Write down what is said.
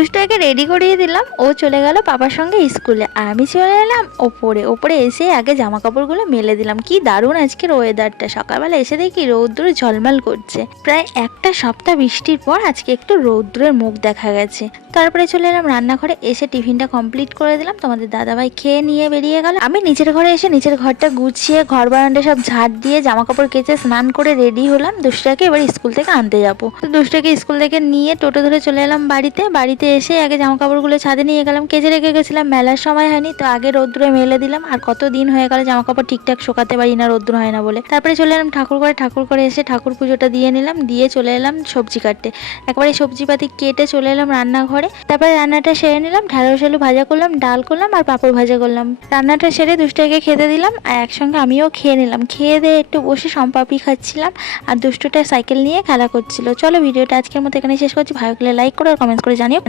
দুষ্টুকে ready করিয়ে দিলাম, ও চলে গেল পাপার সঙ্গে স্কুলে, আর আমি চলে এলাম ওপরে এসে আগে জামা কাপড়গুলো মেলে দিলাম। কি দারুণ আজকের ওয়েদারটা, সকালবেলা এসে দেখি রৌদ্র ঝলমল করছে। প্রায় একটা সপ্তাহ বৃষ্টির পর আজকে একটু রৌদ্রের মুখ দেখা গেছে। তারপরে চলে এলাম রান্নাঘরে, এসে টিফিনটা কমপ্লিট করে দিলাম। তোমাদের দাদাভাই খেয়ে নিয়ে বেরিয়ে গেল। আমি নিচের ঘরে এসে নিচের ঘরটা গুছিয়ে ঘর বারান্দা সব ঝাড় দিয়ে জামা কাপড় কেচে স্নান করে রেডি হলাম। দুষ্টুটাকে এবার স্কুল থেকে আনতে যাবো। তো দুষ্টুটাকে স্কুল থেকে নিয়ে টোটো ধরে চলে এলাম বাড়িতে এসে আগে জামা কাপড়গুলো ছাদে নিয়ে গেলাম, কেচে রেখে গেছিলাম, মেলার সময় হয়নি তো আগে রোদ্দুরে মেলে দিলাম। আর কত দিন হয়ে গেল জামা কাপড় ঠিকঠাক শোকাতে পারি না, রোদ্দুর হয় না বলে। তারপরে চলে এলাম ঠাকুর করে এসে ঠাকুর পুজোটা দিয়ে নিলাম, দিয়ে চলে এলাম সবজি কাটতে। একবারে সবজিপাতি কেটে চলে এলাম রান্নাঘরে। তারপরে রান্নাটা সেরে নিলাম, ঢ্যাঁড়স আলু ভাজা করলাম, ডাল করলাম আর পাঁপড় ভাজা করলাম। রান্নাটা সেরে দুষ্টুটাকে খেতে দিলাম, আর একসঙ্গে আমিও খেয়ে নিলাম। খেয়ে দিয়ে একটু বসে সম্পাপড়ি খাচ্ছিলাম, আর দুষ্টুটা সাইকেল নিয়ে খেলা করছিল। চলো ভিডিওটা আজকের মতো এখানে শেষ করছি। ভালো লাগলে লাইক করো আর কমেন্টস করে জানিও।